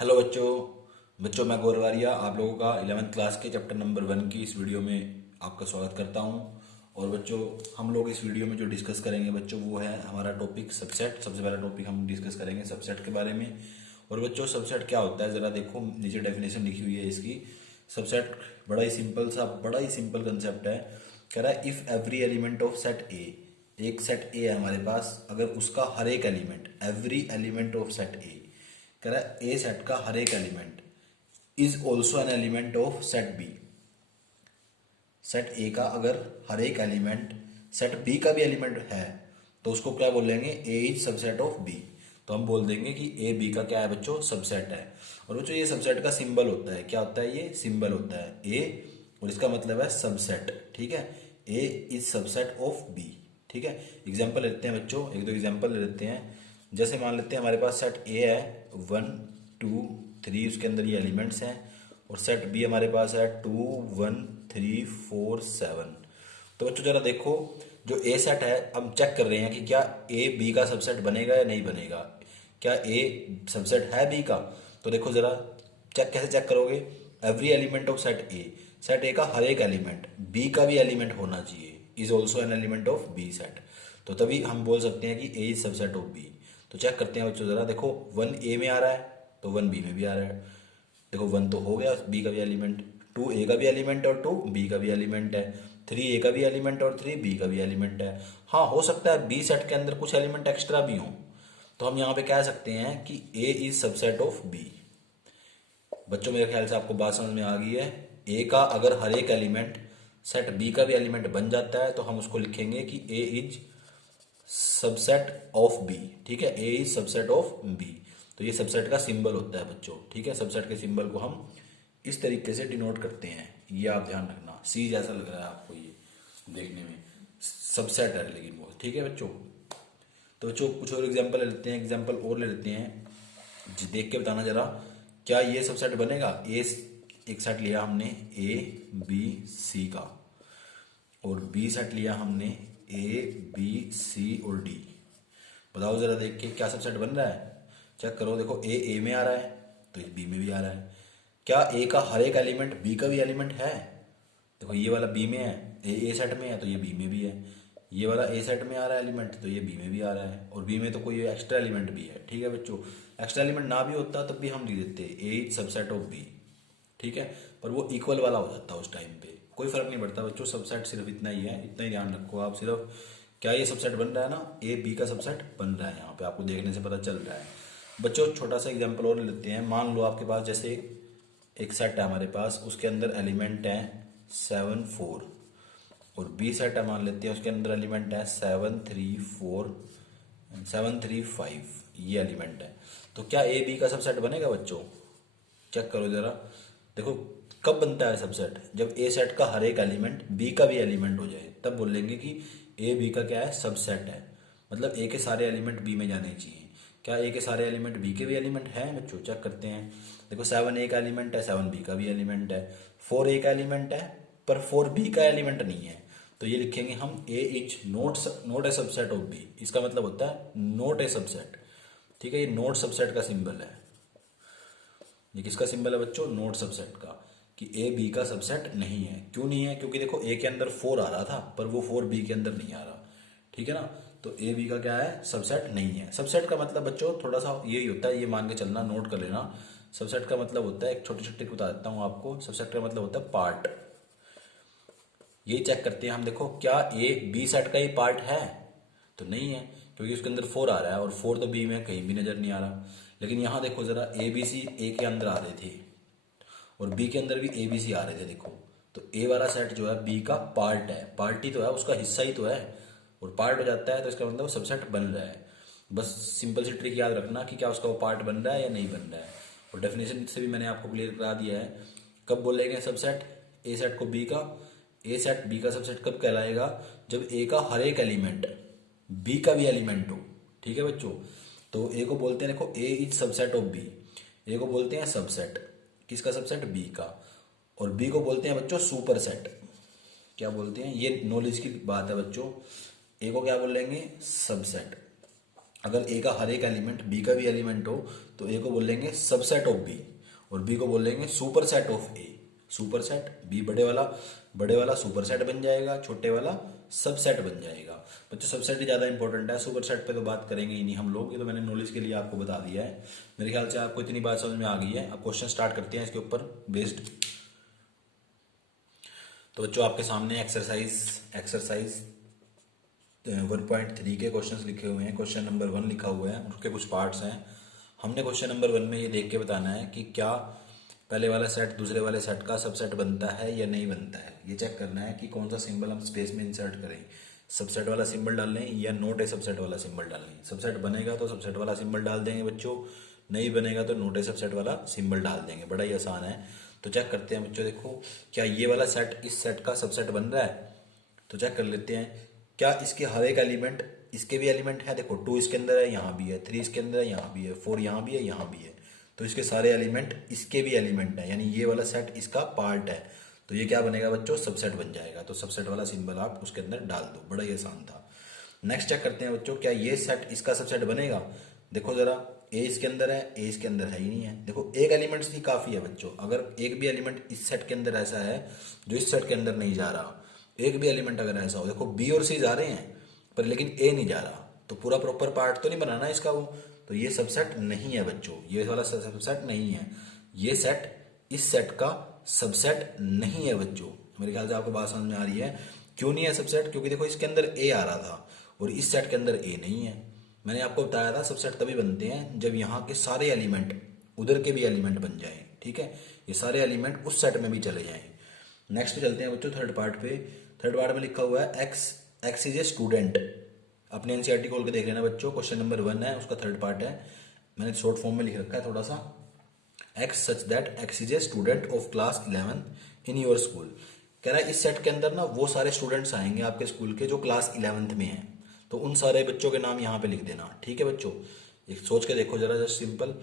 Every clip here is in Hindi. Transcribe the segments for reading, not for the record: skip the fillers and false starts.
हेलो बच्चों। बच्चों मैं गौरव आर्या आप लोगों का 11th क्लास के चैप्टर नंबर 1 की इस वीडियो में आपका स्वागत करता हूं। और बच्चों हम लोग इस वीडियो में जो डिस्कस करेंगे बच्चों वो है हमारा टॉपिक सबसेट। सबसे पहला टॉपिक हम डिस्कस करेंगे सबसेट के बारे में। और बच्चों सबसेट क्या होता है ज़रा देखो, नीचे डेफिनेशन लिखी हुई है इसकी। सबसेट बड़ा ही सिंपल कंसेप्ट है। कह रहा है if every element of set ए, एक सेट ए है हमारे पास, अगर उसका हर एक element, every element of set A, कह रहा है ए सेट का हर एक element is also an element of set B. Set A का अगर हर एक एलिमेंट सेट बी का भी एलिमेंट है तो उसको क्या बोलेंगे, ए इज सबसेट ऑफ बी। तो हम बोल देंगे कि ए बी का क्या है बच्चों, सबसेट है। और बच्चों ये सबसेट का सिंबल होता है, क्या होता है ये सिंबल होता है ए, और इसका मतलब है सबसेट। ठीक है, ए इज सबसेट ऑफ बी। ठीक है, एग्जाम्पल लेते हैं बच्चों, एक दो एग्जाम्पल ले लेते हैं। जैसे मान लेते हैं हमारे पास सेट ए है 1 2 3, उसके अंदर ये एलिमेंट्स हैं। और सेट बी हमारे पास है 2 1 3 4 7। तो बच्चों जरा देखो, जो ए सेट है हम चेक कर रहे हैं कि क्या ए बी का सबसेट बनेगा या नहीं बनेगा। क्या ए सबसेट है बी का? तो देखो जरा चेक कैसे चेक करोगे। Every element of set A, set A का हर एक एलिमेंट बी का भी एलिमेंट होना चाहिए, is also an element of B set. तो तभी हम बोल सकते हैं कि A is subset of B. तो चेक करते हैं बच्चों जरा देखो, 1 ए में आ रहा है तो 1 बी में भी आ रहा है। देखो 1 तो हो गया बी का भी एलिमेंट, 2 ए का भी एलिमेंट और 2 बी का भी एलिमेंट है, 3 ए का भी एलिमेंट और 3 बी का भी एलिमेंट है। हाँ हो सकता है बी सेट के अंदर कुछ एलिमेंट एक्स्ट्रा भी हों, तो हम यहाँ पे कह सकते हैं कि A is subset of B. बच्चों मेरे ख्याल से आपको बात समझ में आ गई है। ए का अगर हर एक एलिमेंट सेट बी का भी एलिमेंट बन जाता है तो हम उसको लिखेंगे कि A is subset of B. ठीक है, ए इज सबसेट ऑफ बी। तो ये सबसेट का सिंबल होता है बच्चों। ठीक है, सबसेट के सिंबल को हम इस तरीके से डिनोट करते हैं, ये आप ध्यान रखना। सी जैसा लग रहा है आपको ये देखने में, सबसेट है लेकिन वो। ठीक है बच्चों, तो बच्चों कुछ और एग्जांपल ले लेते हैं, एग्जांपल और ले लेते हैं जी, देख के बताना जरा क्या ये सबसेट बनेगा। ए एक सेट लिया हमने ए बी सी का, और बी सेट लिया हमने ए बी सी और डी। बताओ जरा देख के क्या सबसेट बन रहा है, चेक करो। देखो ए में आ रहा है तो बी में भी आ रहा है। क्या ए का हर एक एलिमेंट बी का भी एलिमेंट है? देखो ये वाला बी में है, ए सेट में है तो ये बी में भी है। ये वाला ए सेट में आ रहा है एलिमेंट तो ये बी में भी आ रहा है, और बी में तो कोई एक्स्ट्रा एलिमेंट भी है। ठीक है बच्चों, एक्स्ट्रा एलिमेंट ना भी होता तब भी हम लिख देते ए इज सबसेट ऑफ बी। ठीक है, पर वो इक्वल वाला हो जाता है उस टाइम पे, कोई फर्क नहीं पड़ता बच्चों, सबसेट सिर्फ इतना ही है, इतना ही ध्यान रखो आप सिर्फ। क्या ये सबसेट बन रहा है ना, ए बी का सबसेट बन रहा है, यहाँ पे आपको देखने से पता चल रहा है। बच्चों छोटा सा एग्जांपल और लेते हैं। मान लो आपके पास जैसे एक सेट है हमारे पास, उसके अंदर एलिमेंट है 7 4, और बी सेट है मान लेते हैं, उसके अंदर एलिमेंट है 7 3 4 7 3 5, ये एलिमेंट है। तो क्या ए बी का सबसेट बनेगा बच्चों? चेक करो जरा। देखो कब बनता है सबसेट, जब ए सेट का हर एक एलिमेंट बी का भी एलिमेंट हो जाए, तब बोलेंगे कि ए बी का क्या है, सबसेट है। मतलब ए के सारे एलिमेंट बी में जाने चाहिए। क्या ए के सारे एलिमेंट बी के भी एलिमेंट हैं बच्चों? चेक करते हैं। देखो 7 ए का एलिमेंट है, 7 बी का भी एलिमेंट है, 4 ए का एलिमेंट है पर 4 बी का एलिमेंट नहीं है। तो ये लिखेंगे हम A is not a subset of B. इसका मतलब होता है नोट ए सबसेट। ठीक है, ये नोट सबसेट का सिंबल है। ये किसका सिंबल है बच्चों? नोट सबसेट का, कि ए बी का सबसेट नहीं है। क्यों नहीं है? क्योंकि देखो ए के अंदर 4 आ रहा था पर वो 4 बी के अंदर नहीं आ रहा। ठीक है ना, तो ए बी का क्या है, सबसेट नहीं है। सबसेट का मतलब बच्चों थोड़ा सा यही होता है, ये मान के चलना, नोट कर लेना। सबसेट का मतलब होता है, एक छोटी छोटी बता देता हूँ आपको, सबसेट का मतलब होता है पार्ट। ये चेक करते हैं हम, देखो क्या ए बी सेट का ही पार्ट है? तो नहीं है, क्योंकि उसके अंदर 4 आ रहा है और 4 तो बी में कहीं भी नजर नहीं आ रहा। लेकिन यहाँ देखो जरा, ए बी सी ए के अंदर आ रहे थे और बी के अंदर भी ए बी सी आ रहे थे। देखो तो ए वाला सेट जो है बी का पार्ट है, पार्ट ही तो है, उसका हिस्सा ही तो है। और पार्ट हो जाता है तो इसका मतलब वो सबसेट बन रहा है। बस सिंपल सी ट्रिक याद रखना कि क्या उसका वो पार्ट बन रहा है या नहीं बन रहा है। और डेफिनेशन से भी मैंने आपको क्लियर करा दिया है। कब बोलेंगे सबसेट ए सेट को बी का? ए सेट बी का सबसेट कब कहलाएगा? जब ए का हर एक एलिमेंट बी का भी एलिमेंट हो। ठीक है बच्चों, तो ए को बोलते हैं, देखो ए इज सबसेट ऑफ बी। ए को बोलते हैं सबसेट, किसका सबसेट? बी का। और बी को बोलते हैं बच्चों सुपर सेट। क्या बोलते हैं? ये नॉलेज की बात है बच्चों। ए को क्या बोलेंगे? सबसेट। अगर ए का हर एक एलिमेंट बी का भी एलिमेंट हो तो ए को बोलेंगे सबसेट ऑफ बी और बी को बोलेंगे super set of A. Super set B बड़े वाला सुपर सेट बन जाएगा, छोटे वाला सबसेट बन जाएगा। बच्चों सबसेट ही ज़्यादा इंपॉर्टेंट है, सुपर सेट पे तो बात करेंगे ही नहीं हम लोग, ये तो मैंने नॉलेज के लिए आपको बता दिया है। मेरे ख्याल से आपको इतनी बात समझ में आ गई है। अब क्वेश्चन स्टार्ट करते हैं इसके ऊपर बेस्ड। तो बच्चों आपके सामने एक्सरसाइज 1.3 के क्वेश्चंस लिखे हुए हैं। क्वेश्चन नंबर 1 लिखा हुआ है, उसके कुछ पार्ट्स हैं। हमने क्वेश्चन नंबर 1 में ये देख के बताना है कि क्या पहले वाला सेट दूसरे वाले सेट का सबसेट बनता है या नहीं बनता है। ये चेक करना है कि कौन सा सिंबल हम स्पेस में इंसर्ट करें, सबसेट वाला सिंबल डाल लें या नोट ए सबसेट वाला सिंबल डाल लें। सबसेट बनेगा तो सबसेट वाला सिंबल डाल देंगे बच्चों, नहीं बनेगा तो नोट ए सबसेट वाला सिंबल डाल देंगे। बड़ा ही आसान है। तो चेक करते हैं बच्चों, देखो क्या ये वाला सेट इस सेट का सबसेट बन रहा है। तो चेक कर लेते हैं क्या इसके हर एक एलिमेंट इसके भी एलिमेंट है। देखो 2 इसके अंदर है, यहाँ भी है, 3 इसके अंदर है, यहाँ भी है, 4 यहाँ भी है, यहाँ भी है। तो इसके सारे एलिमेंट इसके भी एलिमेंट है, यानी ये वाला सेट इसका पार्ट है। तो ये क्या बनेगा बच्चों, सबसेट बन जाएगा। तो सबसेट वाला सिंबल आप उसके अंदर डाल दो, बड़ा ही आसान था। नेक्स्ट चेक करते हैं बच्चों, क्या ये सेट इसका सबसेट बनेगा। देखो जरा, ए इसके अंदर है, ए इसके अंदर है ही नहीं है। देखो एक एलिमेंट ही काफ़ी है बच्चों। अगर एक भी एलिमेंट इस सेट के अंदर ऐसा है जो इस सेट के अंदर नहीं जा रहा, एक भी एलिमेंट अगर ऐसा हो, देखो बी और सी जा रहे हैं पर लेकिन ए नहीं जा रहा, तो पूरा प्रॉपर पार्ट तो नहीं बनाना इसका वो। तो ये सबसेट नहीं है बच्चों, ये वाला सबसेट नहीं है। ये सेट इस सेट का सबसेट नहीं है बच्चों। मेरे ख्याल से आपको बात समझ में आ रही है। क्यों नहीं है सबसेट, क्योंकि देखो इसके अंदर ए आ रहा था और इस सेट के अंदर ए नहीं है। मैंने आपको बताया था सबसेट तभी बनते हैं जब यहाँ के सारे एलिमेंट उधर के भी एलिमेंट बन जाएं। ठीक है, ये सारे एलिमेंट उस सेट में भी चले जाएं। नेक्स्ट पे चलते हैं बच्चों थर्ड पार्ट पे। थर्ड पार्ट में लिखा हुआ है एक्स इज ए स्टूडेंट। अपने एनसीईआरटी खोल के देख लेना बच्चों, क्वेश्चन नंबर 1 है, उसका थर्ड पार्ट है। मैंने शॉर्ट फॉर्म में लिख रखा है थोड़ा सा। X such that x is a student of class 11 in your school. कह रहा है इस सेट के अंदर ना वो सारे स्टूडेंट्स आएंगे आपके स्कूल के जो क्लास 11th में हैं, तो उन सारे बच्चों के नाम यहाँ पे लिख देना। ठीक है बच्चों, एक सोच के देखो जरा, जस्ट सिंपल,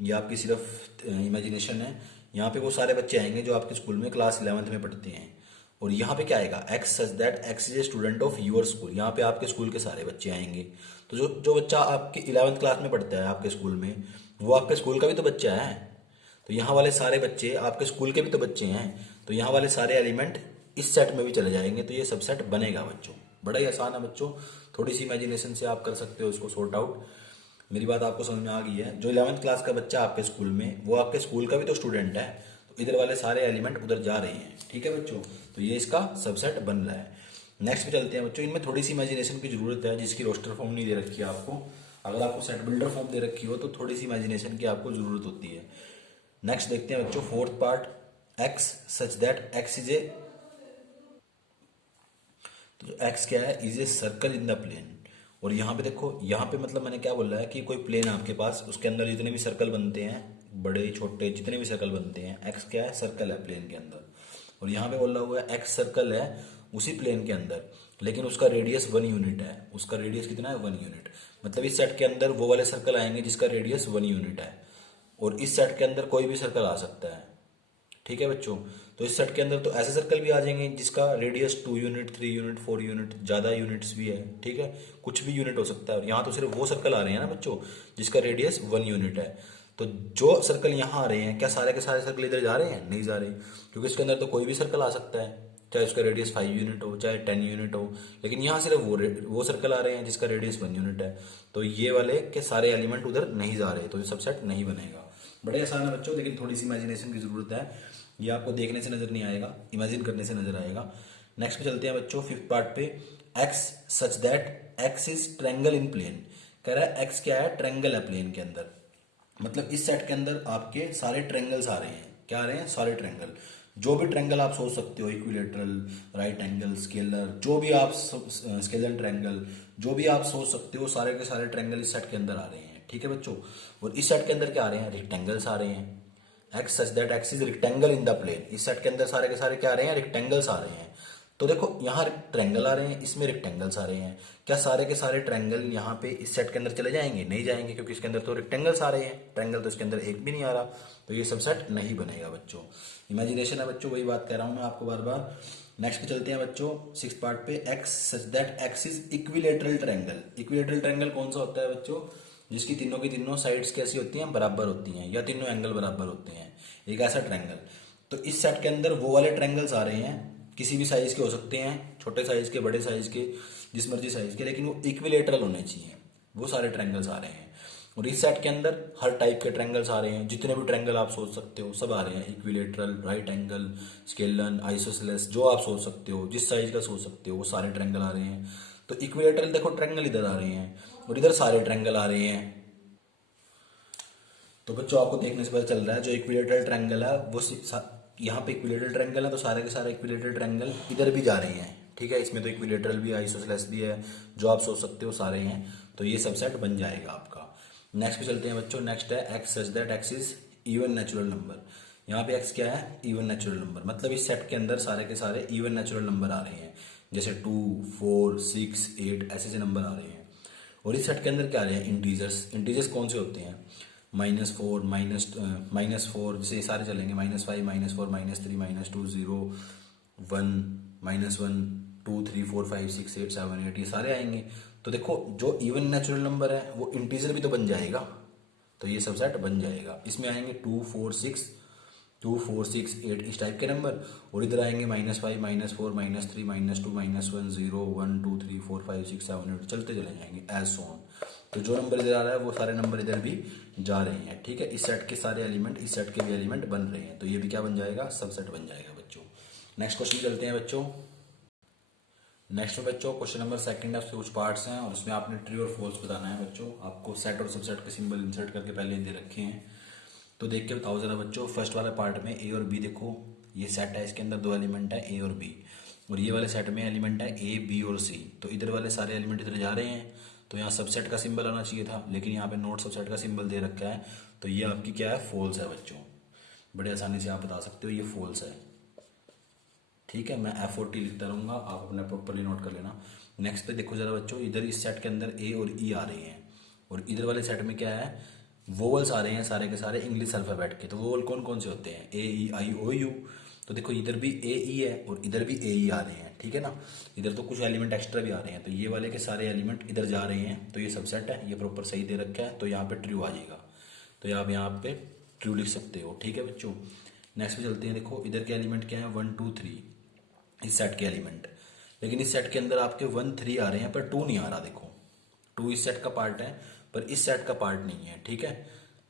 ये आपकी सिर्फ इमेजिनेशन है। यहाँ पे वो सारे बच्चे आएंगे जो आपके स्कूल में क्लास 11th में पढ़ते हैं, और यहाँ पे क्या आएगा, x such that x is a student of your school. यहाँ पे आपके स्कूल के सारे बच्चे आएंगे। तो जो जो बच्चा आपके 11th क्लास में पढ़ता है आपके स्कूल में, वो आपके स्कूल का भी तो बच्चा है। तो यहाँ वाले सारे बच्चे आपके स्कूल के भी तो बच्चे हैं, तो यहाँ वाले सारे एलिमेंट इस सेट में भी चले जाएंगे, तो ये सबसेट बनेगा बच्चों। बड़ा ही आसान है बच्चों, थोड़ी सी इमेजिनेशन से आप कर सकते हो इसको सॉर्ट आउट। मेरी बात आपको समझ में आ गई है। जो 11th क्लास का बच्चा आपके स्कूल में, वो आपके स्कूल का भी तो स्टूडेंट है, तो इधर वाले सारे एलिमेंट उधर जा रहे हैं। ठीक है बच्चों, तो ये इसका सबसेट बन रहा है। नेक्स्ट पे चलते हैं बच्चों, इनमें थोड़ी सी इमेजिनेशन की जरूरत है, जिसकी रोस्टर फॉर्म नहीं दे रखी है आपको। अगर आपको सेट बिल्डर फॉर्म दे रखी हो तो थोड़ी सी इमेजिनेशन की आपको जरूरत होती है। नेक्स्ट देखते हैं बच्चों fourth part, x such that x is a, तो एक्स क्या है, is a circle in the plane. और यहाँ पे देखो, यहाँ पे मतलब मैंने क्या बोला है कि कोई प्लेन आपके पास, उसके अंदर जितने भी सर्कल बनते हैं, बड़े छोटे जितने भी सर्कल बनते हैं, एक्स क्या है, सर्कल है प्लेन के अंदर। और यहाँ पे बोला हुआ है एक्स सर्कल है उसी प्लेन के अंदर, लेकिन उसका रेडियस 1 यूनिट है। उसका रेडियस कितना है, 1 यूनिट। मतलब इस सेट के अंदर वो वाले सर्कल आएंगे जिसका रेडियस 1 यूनिट है, और इस सेट के अंदर कोई भी सर्कल आ सकता है। ठीक है बच्चों, तो इस सेट के अंदर तो ऐसे सर्कल भी आ जाएंगे जिसका रेडियस 2 यूनिट, 3 यूनिट, 4 यूनिट, ज़्यादा यूनिट्स भी है। ठीक है, कुछ भी यूनिट हो सकता है। और यहाँ तो सिर्फ वो सर्कल आ रहे हैं ना बच्चों जिसका रेडियस 1 यूनिट है। तो जो सर्कल यहाँ आ रहे हैं, क्या सारे के सारे सर्कल इधर जा रहे हैं, नहीं जा रहे, क्योंकि इसके अंदर तो कोई भी सर्कल आ सकता है, चाहे उसका रेडियस 5 यूनिट हो, चाहे 10 यूनिट हो। लेकिन यहाँ सिर्फ वो सर्कल आ रहे हैं जिसका रेडियस 1 यूनिट है। तो ये वाले के सारे एलिमेंट उधर नहीं जा रहे, तो ये सबसेट नहीं बनेगा। बड़े आसान है बच्चों, लेकिन थोड़ी सी इमेजिनेशन की जरूरत है। ये आपको देखने से नजर नहीं आएगा, इमेजिन करने से नजर आएगा। नेक्स्ट पे चलते हैं बच्चों फिफ्थ पार्ट पे, x such that x is triangle in plane. कह रहा है एक्स क्या है, ट्रायंगल है प्लेन के अंदर। मतलब इस सेट के अंदर आपके सारे ट्रायंगल्स आ रहे हैं। क्या आ रहे हैं, सारे ट्रायंगल। जो भी ट्रायंगल आप सोच सकते हो, इक्विलेटरल, राइट एंगल, स्केलर, जो भी आप स्केलर ट्रायंगल, जो भी आप सोच सकते हो, सारे के सारे ट्रायंगल इस सेट के अंदर आ रहे हैं। ठीक है बच्चों, और इस सेट के अंदर क्या आ रहे हैं, रेक्टेंगल्स आ रहे हैं। X such that x is rectangle in the plane. इस सेट के अंदर सारे के सारे क्या आ रहे हैं, रेक्टेंगल्स आ रहे हैं। तो देखो यहाँ ट्रायंगल आ रहे हैं, इसमें रेक्टेंगल्स आ रहे हैं। क्या सारे के सारे ट्रायंगल यहाँ पे इस सेट के अंदर चले जाएंगे, नहीं जाएंगे, क्योंकि इसके अंदर तो रेक्टेंगल्स आ रहे हैं, ट्रायंगल तो इसके अंदर एक भी नहीं आ रहा। तो ये सबसेट नहीं बनेगा बच्चों। इमेजिनेशन है बच्चों, वही बात कह रहा हूँ मैं आपको बार बार। नेक्स्ट पे चलते हैं बच्चों 6th पार्ट पे, x such that x is equilateral triangle. Equilateral triangle कौन सा होता है बच्चों? जिसकी तीनों की तीनों साइड्स कैसी होती हैं? बराबर होती हैं, या तीनों एंगल बराबर होते हैं, एक ऐसा ट्रायंगल। तो इस सेट के अंदर वो वाले ट्रायंगल्स आ रहे हैं, किसी भी साइज के हो सकते हैं, छोटे साइज के, बड़े साइज के, जिस मर्जी साइज के, लेकिन वो इक्विलेटरल होने चाहिए, वो सारे ट्रायंगल्स आ रहे हैं। और इस सेट के अंदर हर टाइप के ट्रायंगल्स आ रहे हैं, जितने भी ट्रायंगल आप सोच सकते हो सब आ रहे हैं, equilateral, right angle, scalene, isosceles, जो आप सोच सकते हो, जिस साइज का सोच सकते हो, वो सारे ट्रायंगल आ रहे हैं। तो इक्विलेटरल देखो ट्रायंगल इधर आ रहे हैं और इधर सारे ट्रायंगल आ रहे हैं। तो बच्चों आपको देखने से पता चल रहा है जो इक्विलेटरल ट्रायंगल है वो यहाँ पे इक्विलेटरल ट्रायंगल है, तो सारे के सारे इक्विलेटरल ट्रायंगल इधर भी जा रहे हैं, ठीक है। इसमें तो इक्विलेटरल भी है, आइसोसेलेस भी है, जो आप सोच सकते हो सारे हैं, तो ये सबसेट बन जाएगा आपका। नेक्स्ट पे चलते हैं बच्चों। नेक्स्ट है x such that x is even natural number. यहाँ पे एक्स क्या है? इवन नेचुरल नंबर, मतलब इस सेट के अंदर सारे के सारे इवन नेचुरल नंबर आ रहे हैं, जैसे 2, 4, 6, 8 ऐसे ऐसे नंबर आ रहे हैं। और इस सेट के अंदर क्या आ रहे हैं? इंटीजर्स। इंटीजर्स कौन से होते हैं? -4, -4, जैसे ये सारे चलेंगे, -5, -4, -3, -2, 0, 1, -1, 2, 3, 4, 5, 6, 8, 7, 8, ये सारे आएंगे। तो देखो जो इवन नेचुरल नंबर है वो इंटीजर भी तो बन जाएगा, तो ये सबसेट बन जाएगा। इसमें आएंगे 2, 4, 6, 2, 4, 6, 8 इस टाइप के नंबर, और इधर आएंगे -5, -4, -3, -2, -1, 0, 1, 2, 3, 4, 5, 6, 7, 8 चलते चले जाएंगे एज सो ऑन। तो जो नंबर इधर आ रहा है वो सारे नंबर इधर भी जा रहे हैं, ठीक है। इस सेट के सारे एलिमेंट इस सेट के भी एलिमेंट बन रहे हैं, तो ये भी क्या बन जाएगा? सबसेट बन जाएगा बच्चों। नेक्स्ट क्वेश्चन चलते हैं बच्चों। नेक्स्ट में बच्चों क्वेश्चन नंबर सेकंड है, उसके कुछ पार्ट्स हैं और उसमें आपने ट्रू और फॉल्स बताना है बच्चों। आपको सेट और सबसेट के सिंबल इंसर्ट करके पहले दे रखे हैं, तो देख के बताओ जरा बच्चों। फर्स्ट वाले पार्ट में ए और बी देखो, ये सेट है, इसके अंदर दो एलिमेंट है ए और बी, और ये वाले सेट में एलिमेंट है ए, बी और सी। तो इधर वाले सारे एलिमेंट इधर जा रहे हैं, तो यहाँ सबसेट का सिंबल आना चाहिए था, लेकिन यहाँ पे नॉट सबसेट का सिंबल दे रखा है, तो ये आपकी क्या है? फॉल्स है बच्चों। बड़े आसानी से आप बता सकते हो ये फॉल्स है, ठीक है। मैं F40 लिखता रहूंगा, आप अपना प्रॉपरली नोट कर लेना। नेक्स्ट पे देखो जरा बच्चों, इधर इस सेट के अंदर ए और ई आ रहे हैं, और इधर वाले सेट में क्या है? वोवल्स आ रहे हैं सारे के सारे इंग्लिश अल्फाबेट के। तो वोवल कौन कौन से होते हैं? ए, ई, आई, ओ, यू। तो देखो इधर भी ए, ई है और इधर भी ए, ई आ रहे हैं, ठीक है ना। इधर तो कुछ एलिमेंट एक्स्ट्रा भी आ रहे हैं, तो ये वाले के सारे एलिमेंट इधर जा रहे हैं, तो ये सबसेट है, ये प्रॉपर सही दे रखा है, तो यहाँ पे ट्रू आ जाएगा, तो आप यहाँ पे ट्रू लिख सकते हो, ठीक है बच्चों। नेक्स्ट पे चलते हैं। देखो इधर के एलिमेंट क्या है? 1, 2, 3 इस सेट के एलिमेंट, लेकिन इस सेट के अंदर आपके 1, 3 आ रहे हैं पर 2 नहीं आ रहा। देखो 2 इस सेट का पार्ट है पर इस सेट का पार्ट नहीं है, ठीक है।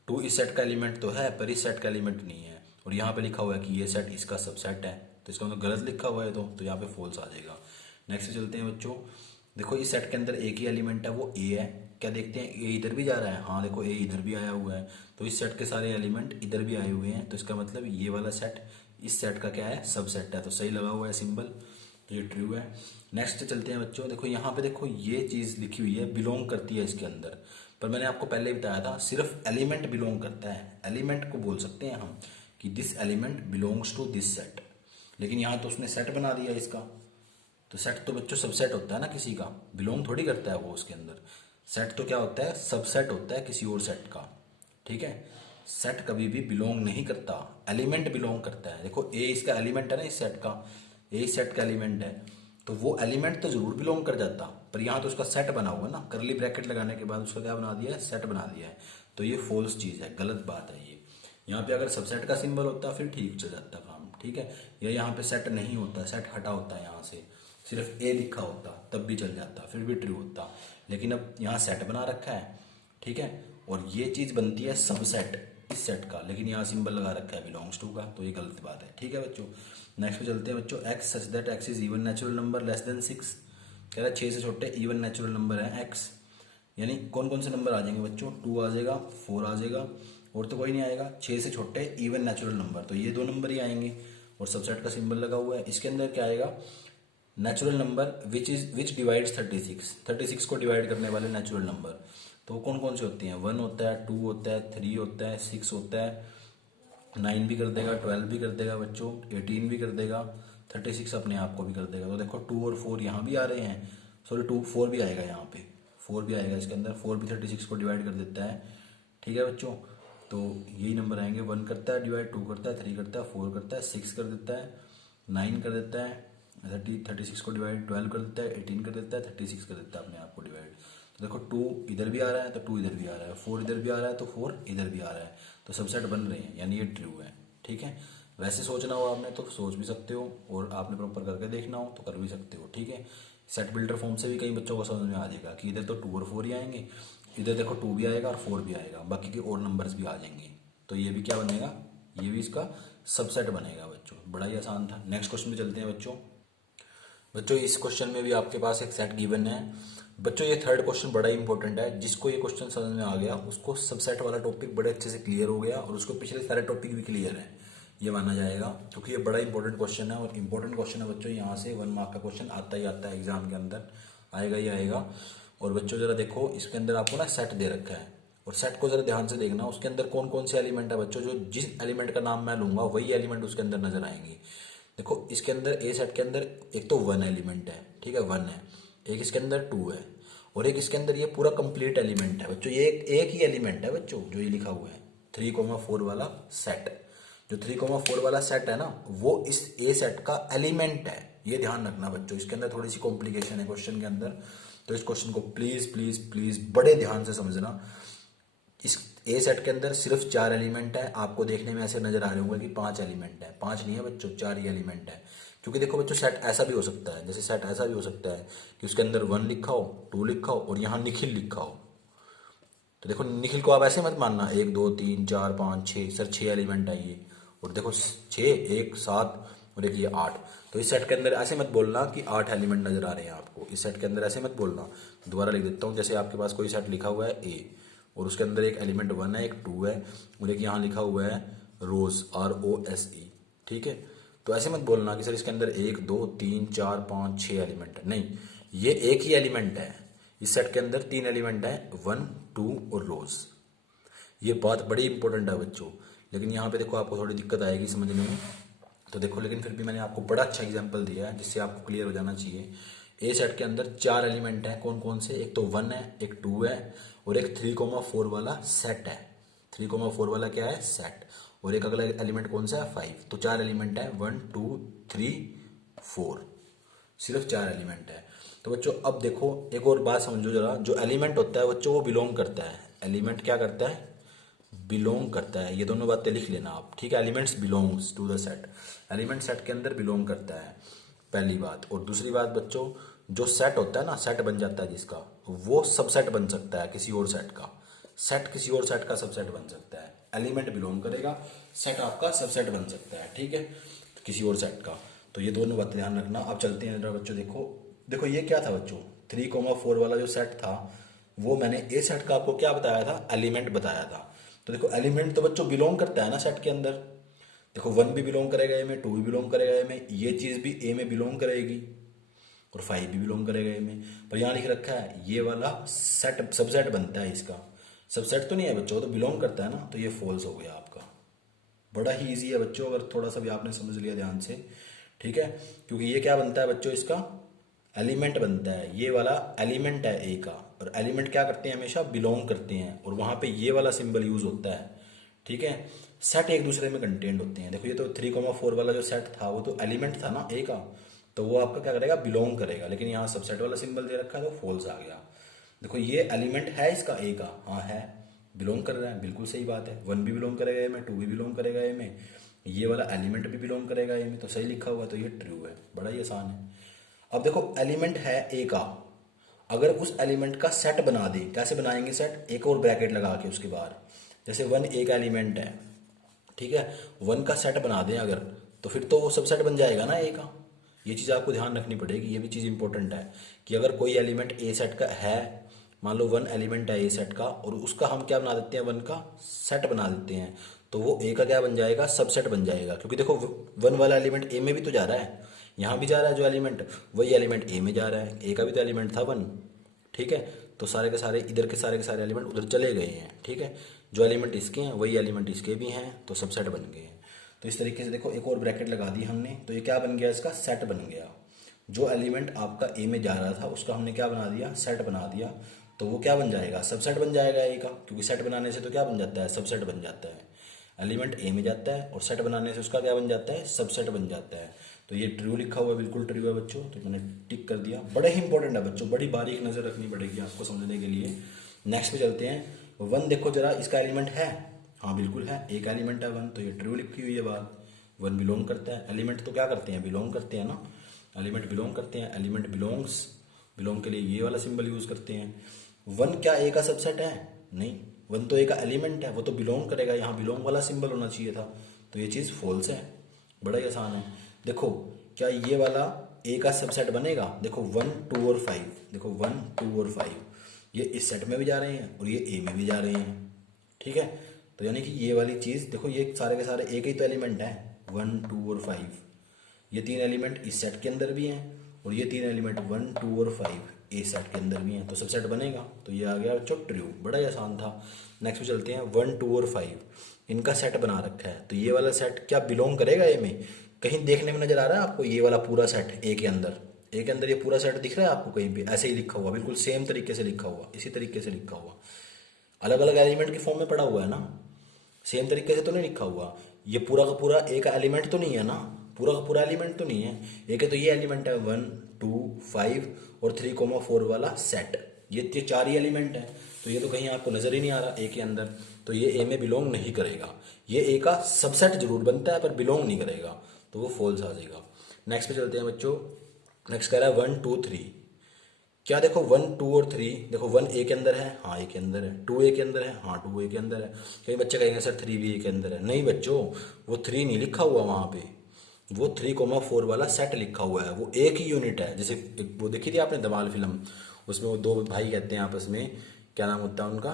2 इस सेट का एलिमेंट तो है पर इस सेट का एलिमेंट नहीं है, और यहाँ पे लिखा हुआ है कि ये सेट इसका सबसेट है, तो इसका मतलब गलत लिखा हुआ है, तो यहाँ पे फॉल्स आ जाएगा। नेक्स्ट चलते हैं बच्चों। देखो इस सेट के अंदर एक ही एलिमेंट है, वो ए है। क्या देखते हैं? ए इधर भी जा रहा है, हाँ देखो ए इधर भी आया हुआ है, तो इस सेट के सारे एलिमेंट इधर भी आए हुए हैं, तो इसका मतलब ये वाला सेट इस सेट का क्या है? सबसेट है, तो सही लगा हुआ है सिंबल, तो ये ट्रू है। नेक्स्ट चलते हैं बच्चों। देखो यहाँ पे देखो ये चीज लिखी हुई है, बिलोंग करती है इसके अंदर, पर मैंने आपको पहले ही बताया था सिर्फ एलिमेंट बिलोंग करता है। एलिमेंट को बोल सकते हैं हम कि this element belongs to this set, लेकिन यहाँ तो उसने सेट बना दिया इसका, तो सेट तो बच्चों सबसेट होता है ना किसी का, बिलोंग थोड़ी करता है वो उसके अंदर। सेट तो क्या होता है? सबसेट होता है किसी और सेट का, ठीक है। सेट कभी भी बिलोंग नहीं करता, एलिमेंट बिलोंग करता है। देखो ए इसका एलिमेंट है ना इस सेट का, ए इस सेट का एलिमेंट है, तो वो एलिमेंट तो जरूर बिलोंग कर जाता, पर यहाँ तो उसका सेट बना हुआ ना, करली ब्रैकेट लगाने के बाद उसका क्या बना दिया है? सेट बना दिया है, तो ये फॉल्स चीज है, गलत बात है ये। यहाँ पे अगर सबसेट का सिंबल होता फिर ठीक चल जाता काम, ठीक है। या यहाँ पे सेट नहीं होता, सेट हटा होता है यहाँ से, सिर्फ ए लिखा होता तब भी चल जाता, फिर भी ट्रू होता, लेकिन अब यहाँ सेट बना रखा है, ठीक है। और ये चीज बनती है सबसेट इस सेट का, लेकिन यहाँ सिंबल लगा रखा है बिलोंग्स टू का, तो ये गलत बात है, ठीक है बच्चों। नेक्स्ट पे चलते हैं बच्चों। X such that x is even natural number less than 6। कह रहा है 6 से छोटे इवन नेचुरल नंबर है एक्स, यानी कौन कौन से नंबर आ जाएंगे बच्चों? 2 आ जाएगा, 4 आ जाएगा, और तो कोई नहीं आएगा। 6 से छोटे इवन नेचुरल नंबर, तो ये दो नंबर ही आएंगे, और सबसेट का सिंबल लगा हुआ है। इसके अंदर क्या आएगा? नेचुरल नंबर विच डिवाइड्स 36, 36 को डिवाइड करने वाले नेचुरल नंबर, तो कौन कौन से होते हैं? 1 होता है, 2 होता है, 3 होता है, 6 होता है, 9 भी कर देगा, 12 भी कर देगा बच्चों, 18 भी कर देगा, 36 अपने आप को भी कर देगा। तो देखो 2 और 4 यहाँ भी आ रहे हैं, सॉरी 2, 4 भी आएगा, यहाँ पे 4 भी आएगा इसके अंदर, 4 भी 36 को डिवाइड कर देता है, ठीक है बच्चों। तो यही नंबर आएंगे, 1 करता है डिवाइड, 2 करता है, 3 करता है, 4 करता है, 6 कर देता है, 9 कर देता है, 36 को डिवाइड 12 कर देता है, 18 कर देता है, 36 कर देता है अपने आप को डिवाइड। तो देखो 2 इधर भी आ रहा है तो 2 इधर भी आ रहा है, 4 इधर भी आ रहा है तो 4 इधर भी आ रहा है, तो सबसेट बन रहे हैं, यानी ये ट्रू है। ठीक है, वैसे सोचना हो आपने तो सोच भी सकते हो, और आपने प्रॉपर करके देखना हो तो कर भी सकते हो। ठीक है, सेट बिल्डर फॉर्म से भी कई बच्चों को समझ में आ जाएगा कि इधर तो 2 और 4 ही आएंगे, इधर देखो 2 भी आएगा और 4 भी आएगा, बाकी के और नंबर्स भी आ जाएंगे, तो ये भी क्या बनेगा, ये भी इसका सबसेट बनेगा बच्चों। बड़ा ही आसान था। नेक्स्ट क्वेश्चन में चलते हैं बच्चों। इस क्वेश्चन में भी आपके पास एक सेट गिवन है बच्चों। ये थर्ड क्वेश्चन बड़ा इंपॉर्टेंट है, जिसको ये क्वेश्चन समझ में आ गया उसको सबसेट वाला टॉपिक बड़े अच्छे से क्लियर हो गया, और उसको पिछले सारे टॉपिक भी क्लियर है, ये माना जाएगा, क्योंकि ये बड़ा इंपॉर्टेंट क्वेश्चन है। और इंपॉर्टेंट क्वेश्चन है बच्चों, यहाँ से 1 मार्क का क्वेश्चन आता ही आता है एग्जाम के अंदर, आएगा ही आएगा। और बच्चों जरा देखो, इसके अंदर आपको ना सेट दे रखा है, और सेट को जरा ध्यान से देखना, उसके अंदर कौन कौन से एलिमेंट है बच्चों, जो जिस एलिमेंट का नाम मैं लूंगा वही एलिमेंट उसके अंदर नजर आएंगे। देखो इसके अंदर ए सेट के अंदर एक तो 1 एलिमेंट है, ठीक है 1 है, एक इसके अंदर 2 है, और एक इसके अंदर ये पूरा कंप्लीट एलिमेंट है बच्चों। ये एक ही एलिमेंट है बच्चों, जो ये लिखा हुआ है 3,4 वाला सेट। जो 3,4 वाला सेट है ना, वो इस ए सेट का एलिमेंट है, ये ध्यान रखना बच्चों। इसके अंदर थोड़ी सी कॉम्प्लिकेशन है क्वेश्चन के अंदर, तो इस क्वेश्चन को प्लीज प्लीज प्लीज बड़े ध्यान से समझना। इस ए सेट के अंदर सिर्फ 4 एलिमेंट है, आपको देखने में ऐसे नजर आ रहे होंगे कि 5 एलिमेंट है, 5 नहीं है बच्चों, 4 ही एलिमेंट है। क्योंकि देखो बच्चों, सेट ऐसा भी हो सकता है, जैसे सेट ऐसा भी हो सकता है कि उसके अंदर 1 लिखा हो, 2 लिखा हो, और यहाँ निखिल लिखा हो। तो देखो निखिल को आप ऐसे मत मानना 1 2 3 4 5 6, सर 6 एलिमेंट है ये, और देखो 6 1 7 और एक ये 8। तो इस सेट के अंदर ऐसे मत बोलना कि 8 एलिमेंट नजर आ रहे हैं आपको, इस सेट के अंदर ऐसे मत बोलना। दोबारा लिख देता हूँ, जैसे आपके पास कोई सेट लिखा हुआ है ए, और उसके अंदर एक एलिमेंट 1 है, एक 2 है, और एक यहाँ लिखा हुआ है रोज ROSE। ठीक है, तो ऐसे मत बोलना कि सर इसके अंदर 1 2 3 4 5 6 एलिमेंट है, नहीं, ये एक ही एलिमेंट है। इस सेट के अंदर 3 एलिमेंट है, 1 2 और रोज। ये बात बड़ी इंपॉर्टेंट है बच्चों, लेकिन यहाँ पे देखो आपको थोड़ी दिक्कत आएगी समझने में, तो देखो लेकिन फिर भी मैंने आपको बड़ा अच्छा एग्जांपल दिया है जिससे आपको क्लियर हो जाना चाहिए। ए सेट के अंदर 4 एलिमेंट हैं, कौन कौन से, एक तो 1 है, एक 2 है, और एक 3,4 वाला सेट है। 3,4 वाला क्या है, सेट, और एक अगला एलिमेंट कौन सा है, 5। तो 4 एलिमेंट है, 1 2 3 4, सिर्फ 4 एलिमेंट है। तो बच्चों अब देखो एक और बात समझो जरा, जो एलिमेंट होता है बच्चों वो बिलोंग करता है। एलिमेंट क्या करता है, बिलोंग करता है। ये दोनों बातें लिख लेना आप, ठीक है। Elements belongs to the set, element set के अंदर बिलोंग करता है, पहली बात। और दूसरी बात बच्चों, जो सेट होता है ना, सेट बन जाता है जिसका, वो सबसेट बन सकता है किसी और सेट का। सेट किसी और सेट का सबसेट बन सकता है, एलिमेंट बिलोंग करेगा, सेट आपका सबसेट बन सकता है, ठीक है, किसी और सेट का। तो ये दोनों बातें ध्यान रखना। अब चलते हैं जरा बच्चों, देखो ये क्या था बच्चों, 3,4 वाला जो सेट था वो मैंने ए सेट का आपको क्या बताया था, एलिमेंट बताया था। तो देखो एलिमेंट तो बच्चों बिलोंग करता है ना सेट के अंदर। देखो 1 भी बिलोंग करेगा ए में, 2 भी बिलोंग करेगा ए में, ये चीज भी ए में बिलोंग करेगी, और 5 भी बिलोंग करेगा ए में। पर यहाँ लिख रखा है ये वाला सेट सबसेट बनता है इसका, सबसेट तो नहीं है बच्चों, तो बिलोंग करता है ना, तो ये फॉल्स हो गया आपका। बड़ा ही इजी है बच्चों, अगर थोड़ा सा भी आपने समझ लिया ध्यान से, ठीक है। क्योंकि ये क्या बनता है बच्चों, इसका एलिमेंट बनता है, ये वाला एलिमेंट है ए का, और एलिमेंट क्या करते हैं, हमेशा बिलोंग करते हैं, और वहां पे ये वाला सिंबल यूज होता है, ठीक है। सेट एक दूसरे में कंटेंट होते हैं। देखो ये तो 3,4 वाला जो सेट था वो तो एलिमेंट था ना ए का, तो वो आपका क्या करेगा, बिलोंग करेगा। लेकिन यहाँ सबसेट वाला सिंबल दे रखा है तो फॉल्स आ गया। देखो ये एलिमेंट है इसका ए का, हाँ है, बिलोंग कर रहा है, बिल्कुल सही बात है। 1 भी बिलोंग करेगा ए में, 2 भी बिलोंग करेगा ए में, ये वाला एलिमेंट भी बिलोंग करेगा ए में, तो सही लिखा हुआ, तो ये ट्रू है। बड़ा ही आसान है। अब देखो एलिमेंट है ए का, अगर उस एलिमेंट का सेट बना दें, कैसे बनाएंगे सेट, एक और ब्रैकेट लगा के उसके बाहर, जैसे 1 ए का एलिमेंट है, ठीक है, 1 का सेट बना दें अगर, तो फिर तो वो सबसेट बन जाएगा ना ए का। ये चीज़ आपको ध्यान रखनी पड़ेगी, ये भी चीज़ इंपॉर्टेंट है कि अगर कोई एलिमेंट ए सेट का है, मान लो 1 एलिमेंट है ए सेट का, और उसका हम क्या बना देते हैं, 1 का सेट बना देते हैं, तो वो ए का क्या बन जाएगा, सबसेट बन जाएगा। क्योंकि देखो 1 वाला एलिमेंट ए में भी तो जा रहा है, यहाँ भी जा रहा है जो एलिमेंट, वही एलिमेंट ए में जा रहा है, ए का भी तो एलिमेंट था 1, ठीक है। तो सारे के सारे इधर के सारे एलिमेंट उधर चले गए हैं, ठीक है। जो एलिमेंट इसके हैं वही एलिमेंट इसके भी हैं, तो सबसेट बन गए हैं। तो इस तरीके से देखो एक और ब्रैकेट लगा दी हमने, तो ये क्या बन गया, इसका सेट बन गया। जो एलिमेंट आपका ए में जा रहा था उसका हमने क्या बना दिया, सेट बना दिया, तो वो क्या बन जाएगा, सबसेट बन जाएगा ए का। क्योंकि सेट बनाने से तो क्या बन जाता है, सबसेट बन जाता है। एलिमेंट ए में जाता है और सेट बनाने से उसका क्या बन जाता है, सबसेट बन जाता है। तो ये ट्रू लिखा हुआ है, बिल्कुल ट्रू है बच्चों, तो मैंने टिक कर दिया। बड़े ही इंपॉर्टेंट है बच्चों, बड़ी बारीक नजर रखनी पड़ेगी आपको समझने के लिए। नेक्स्ट पे चलते हैं। 1 देखो जरा, इसका एलिमेंट है, हाँ बिल्कुल है, एक एलिमेंट है 1, तो ये ट्रू लिखी हुई है बात। 1 बिलोंग करता है, एलिमेंट तो क्या करते हैं, बिलोंग करते हैं ना, एलिमेंट बिलोंग करते हैं, एलिमेंट बिलोंग्स, बिलोंग के लिए ये वाला सिंबल यूज करते हैं। 1 क्या ए का सबसेट है, नहीं, 1 तो ए का एलिमेंट है, वो तो बिलोंग करेगा, यहाँ बिलोंग वाला सिंबल होना चाहिए था, तो ये चीज़ फॉल्स है। बड़ा ही आसान है। देखो क्या ये वाला ए का सबसेट बनेगा, देखो 1 2 और 5, देखो 1 2 और 5 ये इस सेट में भी जा रहे हैं और ये ए में भी जा रहे हैं, ठीक है। तो यानी कि ये वाली चीज़ देखो, ये सारे के सारे एक ही तो एलिमेंट है, 1 2 और 5, ये 3 एलिमेंट इस सेट के अंदर भी हैं और ये 3 एलिमेंट 1 2 और 5 ए सेट के अंदर भी हैं, तो सबसेट बनेगा। तो ये आ गया बच्चों ट्रू, बड़ा ही आसान था। नेक्स्ट पे चलते हैं। 1 2 और 5 इनका सेट बना रखा है, तो ये वाला सेट क्या बिलोंग करेगा ए में, कहीं देखने में नजर आ रहा है आपको ये वाला पूरा सेट ए के अंदर, ए के अंदर ये पूरा सेट दिख रहा है आपको कहीं पे, ऐसे ही लिखा हुआ, बिल्कुल सेम तरीके से लिखा हुआ, इसी तरीके से लिखा हुआ, अलग अलग एलिमेंट के फॉर्म में पड़ा हुआ है ना, सेम तरीके से तो नहीं लिखा हुआ। ये पूरा का पूरा ए का एलिमेंट तो नहीं है ना, पूरा का पूरा एलिमेंट तो नहीं है, एक है तो ये एलिमेंट है 1 2 5 और 3,4 वाला सेट, ये 4 ही एलिमेंट है, तो ये तो कहीं आपको नजर ही नहीं आ रहा ए के अंदर, तो ये ए में बिलोंग नहीं करेगा। ये ए का सबसेट जरूर बनता है पर बिलोंग नहीं करेगा, तो वो फॉल्स आ जाएगा। नेक्स्ट पे चलते हैं बच्चों। नेक्स्ट कह रहा है 1 2 3, क्या देखो 1 2 और 3, देखो 1 ए के अंदर है, हाँ ए के अंदर है, 2 ए के अंदर है, हाँ 2 ए के अंदर है। कई बच्चे कहेंगे सर 3 भी ए के अंदर है, नहीं बच्चों, वो 3 नहीं लिखा हुआ वहाँ पे, वो 3,4 वाला सेट लिखा हुआ है, वो एक ही यूनिट है। जैसे वो देखी थी आपने धमाल फिल्म, उसमें वो 2 भाई कहते हैं आपस में, क्या नाम होता है उनका,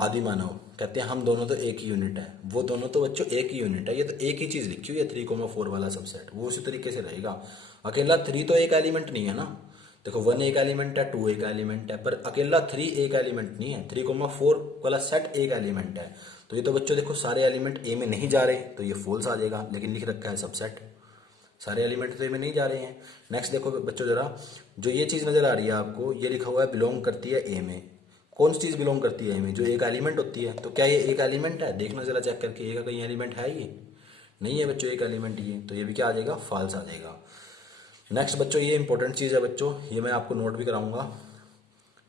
आदि मानव, कहते हैं हम दोनों तो एक ही यूनिट है, वो दोनों तो बच्चों एक ही यूनिट है, ये तो एक ही चीज़ लिखी हुई है 3,4 वाला सबसेट, वो उसी तरीके से रहेगा। अकेला 3 तो एक एलिमेंट नहीं है ना, देखो 1 एक एलिमेंट है, 2 एक एलिमेंट है, पर अकेला 3 एक एलिमेंट नहीं है, 3,4 वाला सेट एक एलिमेंट है, तो ये तो बच्चों देखो सारे एलिमेंट ए में नहीं जा रहे, तो ये फॉल्स आ जाएगा, लेकिन लिख रखा है सबसेट, सारे एलिमेंट तो ए में नहीं जा रहे हैं। नेक्स्ट देखो बच्चों जरा, जो ये चीज़ नजर आ रही है आपको, ये लिखा हुआ है बिलोंग करती है ए में, कौन सी चीज़ बिलोंग करती है ए में, जो एक एलिमेंट होती है, तो क्या ये एक एलिमेंट है, देखना जरा चेक करके, ए का कहीं एलिमेंट है, ये नहीं है बच्चों एक एलिमेंट, ये तो ये भी क्या आ जाएगा, फॉल्स आ जाएगा। नेक्स्ट बच्चों ये इंपॉर्टेंट चीज़ है बच्चों, ये मैं आपको नोट भी कराऊंगा,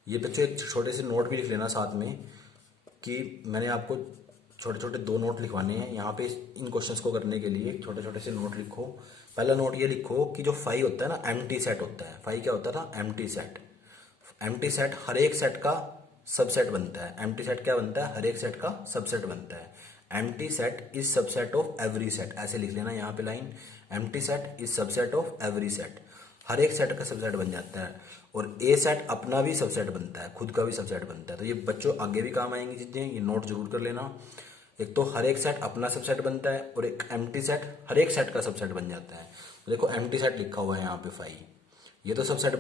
ये बच्चों एक छोटे से नोट भी लिख लेना साथ में, कि मैंने आपको छोटे छोटे 2 नोट लिखवाने हैं यहाँ पे इन क्वेश्चंस को करने के लिए, छोटे छोटे से नोट लिखो। पहला नोट ये लिखो कि जो 5 होता है ना, एम्प्टी सेट होता है, 5 क्या होता था, एम्प्टी सेट, एम्प्टी सेट हर एक सेट का सबसेट बनता है, एम्प्टी सेट क्या बनता है, हर एक सेट का सबसेट बनता है, empty set is subset of every set, ऐसे लिख लेना यहाँ पे line, empty set is subset of every set, हर एक सेट का सबसेट बन जाता है, और ए सेट अपना भी सबसेट बनता है, खुद का भी सबसेट बनता है। तो ये बच्चों आगे भी काम आएंगी चीजें, ये नोट जरूर कर लेना। एक तो हर एक सेट अपना सबसेट बनता है और एक एम्प्टी सेट हर एक सेट का सबसेट बन जाता है। तो देखो एम्प्टी सेट लिखा हुआ है यहाँ पे 5, ये तो सबसेट